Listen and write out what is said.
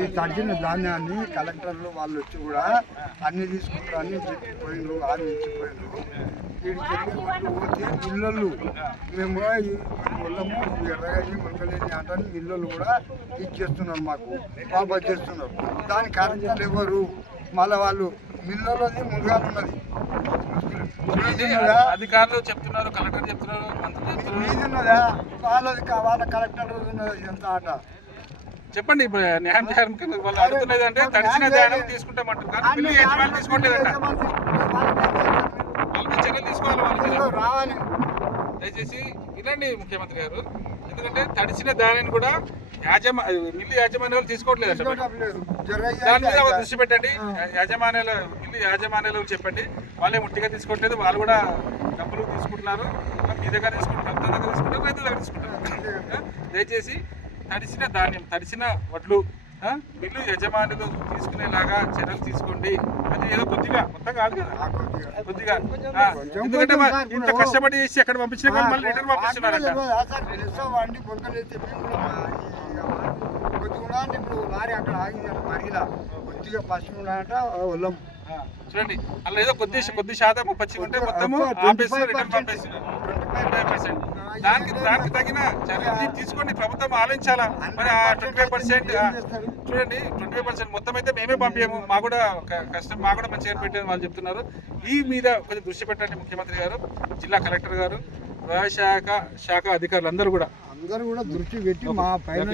ఈ తడిచిన ధాన్యాన్ని కలెక్టర్లు వాళ్ళు వచ్చి కూడా అన్ని తీసుకుంటారు అన్ని చెప్పిపోయినారు ఆమె ఇచ్చిపోయినారు వీడికి వెళ్ళి పోతే ఇళ్ళు మేము వెళ్ళము ఎర్రగని మునకలేని అంటాను ఇళ్ళు కూడా ఇచ్చేస్తున్నారు మాకు బాబా చేస్తున్నారు దాని కారణాలు ఎవరు మళ్ళీ వాళ్ళు మిల్లలోది ముందుగానే ఉన్నది అధికారులు చెప్తున్నారు కలెక్టర్ చెప్తున్నారు మీది ఉన్నదా వాళ్ళ కలెక్టర్ ఉన్నది ఎంత ఆట చెప్పండి. ఇప్పుడు న్యాయం చేయాలని వాళ్ళు అడుగుతున్నది అంటే తడిసిన ధాన్యం తీసుకుంటామంటారు కానీ మిల్లు యజమాని తీసుకోవట్లేదంట. వాళ్ళ మీద చర్యలు తీసుకోవాలి. వాళ్ళు రావాలి దయచేసి వినండి ముఖ్యమంత్రి గారు. ఎందుకంటే తడిసిన ధాన్యాన్ని కూడా మిల్లు యాజమాన్యాలు తీసుకోవట్లేదు. దాని మీద దృష్టి పెట్టండి. మిల్లు యాజమాన్యాలు చెప్పండి. వాళ్ళే ముట్టిగా తీసుకోవట్లేదు. వాళ్ళు కూడా డబ్బులు తీసుకుంటున్నారు. మీ దగ్గర తీసుకుంటారు, ప్రభుత్వం దగ్గర తీసుకుంటారు, రైతుల దగ్గర తీసుకుంటారు. దయచేసి తడిసిన ధాన్యం తడిసిన వడ్లు మిల్లు యజమానులు తీసుకునేలాగా చర్యలు తీసుకోండి. అది ఏదో కొద్దిగా మొత్తం కాదు కదా, కొద్దిగా. ఎందుకంటే ఇంత కష్టపడి చేసి అక్కడ పంపించిన కానీ మళ్ళీ రిటర్న్ పంపిస్తున్నారంట. ఇప్పుడు లారీ అక్కడ ఆగిందంట మరిగిలా కొద్దిగా పసుపు ఉన్నాయంట ఒళ్ళం చూడండి. అలా ఏదో కొద్ది శాతం పచ్చి ఉంటే మొత్తము ఆపేస్తున్నారు, రిటర్న్ పంపిస్తున్నారు 25%. దానికి తగిన చర్యలు తీసుకోండి. ప్రభుత్వం ఆలోచించాలా. మరి ఆ 25% చూడండి, 25% మొత్తం అయితే మేమే పంపించాము. మా కూడా కష్టం, మా కూడా మంచిగా పెట్టాము వాళ్ళు చెప్తున్నారు. ఈ మీద కొంచెం దృష్టి పెట్టండి ముఖ్యమంత్రి గారు, జిల్లా కలెక్టర్ గారు, వ్యవసాయ శాఖ అధికారులు అందరూ కూడా దృష్టి పెట్టి మా పైన